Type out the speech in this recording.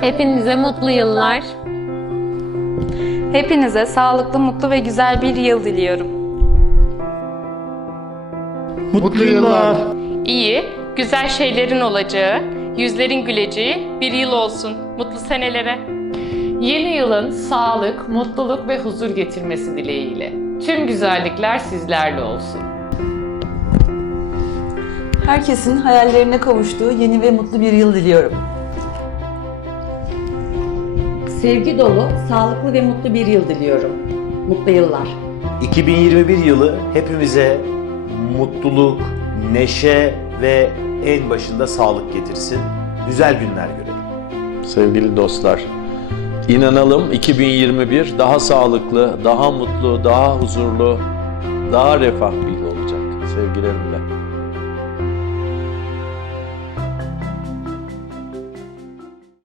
Hepinize mutlu yıllar. Hepinize sağlıklı, mutlu ve güzel bir yıl diliyorum. Mutlu yıllar. İyi, güzel şeylerin olacağı, yüzlerin güleceği bir yıl olsun. Mutlu senelere. Yeni yılın sağlık, mutluluk ve huzur getirmesi dileğiyle. Tüm güzellikler sizlerle olsun. Herkesin hayallerine kavuştuğu yeni ve mutlu bir yıl diliyorum. Sevgi dolu, sağlıklı ve mutlu bir yıl diliyorum. Mutlu yıllar. 2021 yılı hepimize mutluluk, neşe ve en başında sağlık getirsin. Güzel günler görelim. Sevgili dostlar, inanalım 2021 daha sağlıklı, daha mutlu, daha huzurlu, daha refah bir yıl olacak. Sevgilerimle.